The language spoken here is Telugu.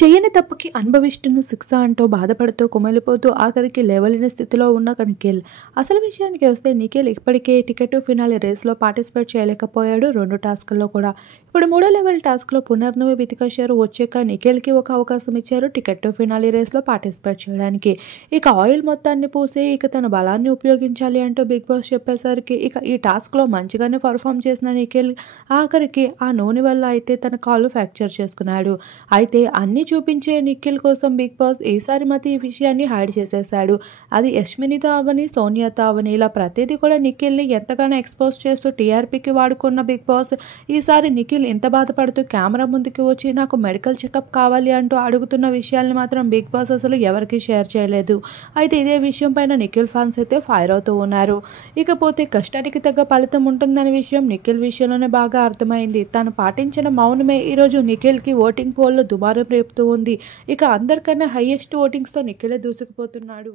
చేయని తప్పుకి అనుభవిస్తున్న శిక్ష అంటూ బాధపడుతూ కుమిలిపోతూ ఆఖరికి లేవలేని స్థితిలో ఉన్న నిఖిల్. అసలు విషయానికి వస్తే నిఖిల్ ఇప్పటికే టికెట్ టు ఫినాలే రేస్లో పార్టిసిపేట్ చేయలేకపోయాడు 2 టాస్క్ల్లో కూడా. ఇప్పుడు 3వ లెవెల్ టాస్క్లో పునర్నవి వితికేశారు. వచ్చాక నిఖిల్కి ఒక అవకాశం ఇచ్చారు టికెట్ టు ఫినాలే రేస్లో పార్టిసిపేట్ చేయడానికి. ఇక ఆయిల్ మొత్తాన్ని పూసి ఇక తన బలాన్ని ఉపయోగించాలి అంటూ బిగ్ బాస్ చెప్పేసరికి ఇక ఈ టాస్క్లో మంచిగానే పర్ఫామ్ చేసిన నిఖిల్ ఆఖరికి ఆ నూనె వల్ల అయితే తన కాళ్ళు ఫ్రాక్చర్ చేసుకున్నాడు. అయితే అన్ని చూపించే నిఖిల్ కోసం బిగ్ బాస్ ఈసారి ఈ విషయాన్ని హైడ్ చేసేశాడు. అది యష్మినితో అవని, సోనియాతో అవని ఇలా ప్రతిదీ కూడా నిఖిల్ని ఎంతగానో ఎక్స్పోజ్ చేస్తూ టీఆర్పీకి వాడుకున్న బిగ్ బాస్ ఈసారి నిఖిల్ ఇంత బాధపడుతూ కెమెరా ముందుకు వచ్చి నాకు మెడికల్ చెకప్ కావాలి అంటూ అడుగుతున్న విషయాల్ని మాత్రం బిగ్ బాస్ అసలు ఎవరికీ షేర్ చేయలేదు. అయితే ఇదే విషయం పైన నిఖిల్ ఫ్యాన్స్ అయితే ఫైర్ అవుతూ ఉన్నారు. ఇకపోతే కష్టానికి తగ్గ ఫలితం ఉంటుందనే విషయం నిఖిల్ విషయంలోనే బాగా అర్థమైంది. తను పాటించిన మౌనమే ఈరోజు నిఖిల్కి ఓటింగ్ పోల్లో దుమారం రేపుతూ ఉంది. ఇక అందరికన్నా హైయెస్ట్ ఓటింగ్స్తో నిఖిలే దూసుకుపోతున్నాడు.